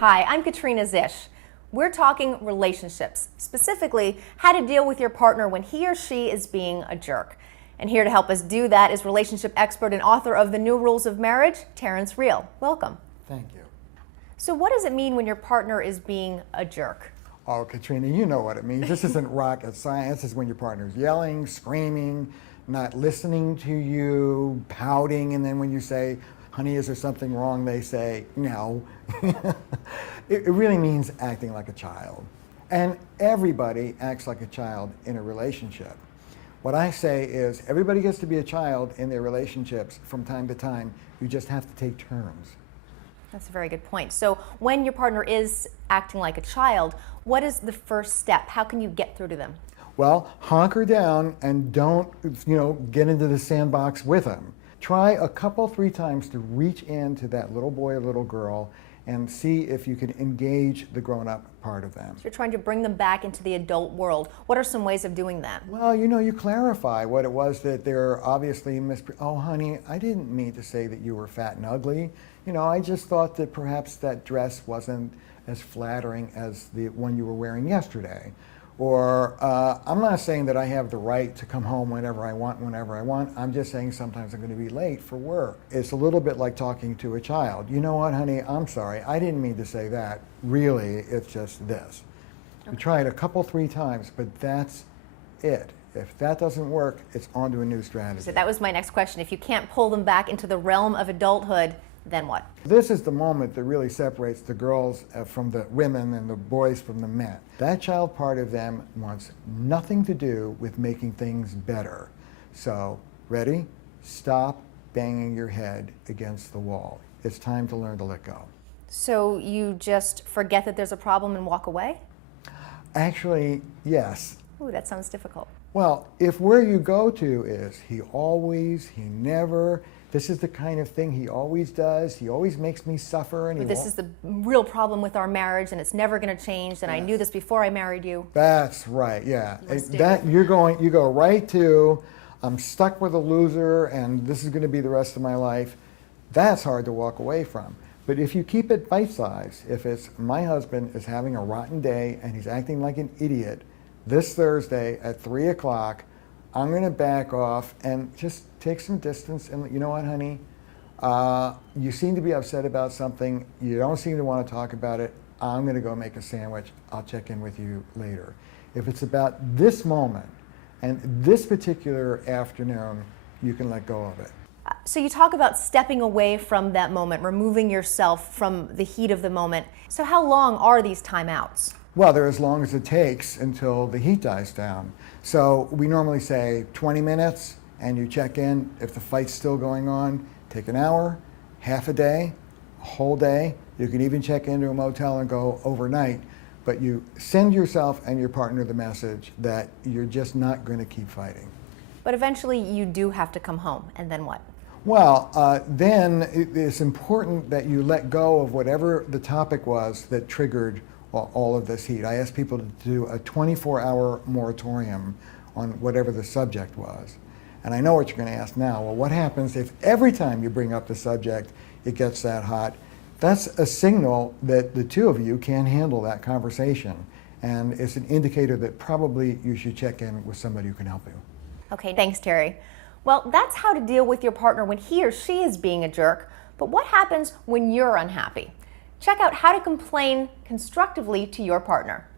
Hi, I'm Katrina Zish. We're talking relationships, specifically how to deal with your partner when he or she is being a jerk. And here to help us do that is relationship expert and author of The New Rules of Marriage, Terrence Real. Welcome. Thank you. So what does it mean when your partner is being a jerk? Oh, Katrina, you know what it means. This isn't rocket science. It's when your partner's yelling, screaming, not listening to you, pouting, and then when you say, honey, is there something wrong? They say, no. It really means acting like a child. And everybody acts like a child in a relationship. What I say is everybody gets to be a child in their relationships from time to time. You just have to take turns. That's a very good point. So when your partner is acting like a child, what is the first step? How can you get through to them? Well, hunker down and don't, get into the sandbox with them. Try a couple, 3 times to reach into that little boy or little girl and see if you can engage the grown-up part of them. So you're trying to bring them back into the adult world. What are some ways of doing that? Well, you clarify what it was that they're obviously oh, honey, I didn't mean to say that you were fat and ugly. I just thought that perhaps that dress wasn't as flattering as the one you were wearing yesterday. Or I'm not saying that I have the right to come home whenever I want, I'm just saying sometimes I'm going to be late for work. It's a little bit like talking to a child. You know what, honey, I'm sorry, I didn't mean to say that. Really, it's just this. Okay. We try it a couple, 3 times, but that's it. If that doesn't work, it's on to a new strategy. So that was my next question. If you can't pull them back into the realm of adulthood, then what? This is the moment that really separates the girls from the women and the boys from the men. That child part of them wants nothing to do with making things better. So, ready? Stop banging your head against the wall. It's time to learn to let go. So you just forget that there's a problem and walk away? Actually, yes. Ooh, that sounds difficult. Well, if where you go to is he never, this is the kind of thing he always does, he always makes me suffer. And this is the real problem with our marriage and it's never going to change, and yes. I knew this before I married you. That's right, yeah. You go right to, I'm stuck with a loser and this is going to be the rest of my life. That's hard to walk away from. But if you keep it bite-sized, if it's my husband is having a rotten day and he's acting like an idiot, this Thursday at 3 o'clock, I'm going to back off and just take some distance and, you know what, honey, you seem to be upset about something. You don't seem to want to talk about it. I'm going to go make a sandwich. I'll check in with you later. If it's about this moment and this particular afternoon, you can let go of it. So you talk about stepping away from that moment, removing yourself from the heat of the moment. So how long are these timeouts? Well, they're as long as it takes until the heat dies down. So we normally say 20 minutes and you check in. If the fight's still going on, take an hour, half a day, a whole day. You can even check into a motel and go overnight. But you send yourself and your partner the message that you're just not going to keep fighting. But eventually you do have to come home, and then what? Well, then it's important that you let go of whatever the topic was that triggered all of this heat. I asked people to do a 24-hour moratorium on whatever the subject was. And I know what you're going to ask now. Well, what happens if every time you bring up the subject, it gets that hot? That's a signal that the two of you can't handle that conversation. And it's an indicator that probably you should check in with somebody who can help you. Okay, thanks, Terry. Well, that's how to deal with your partner when he or she is being a jerk. But what happens when you're unhappy? Check out how to complain constructively to your partner.